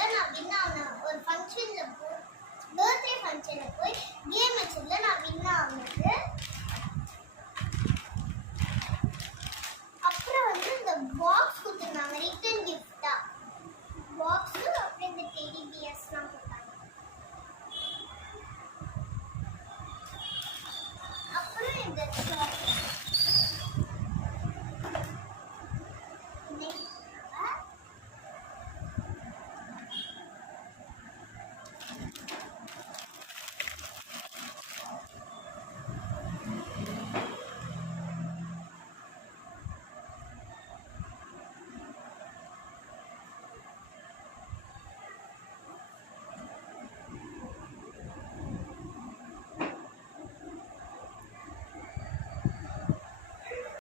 மேட்ச்ல நான் வின் ஆனேன். ஒரு ஃபங்க்ஷன்ல பர்த்டே ஃபங்க்ஷன்ல போய் கேம் வச்சதுல நான் வின் ஆனது.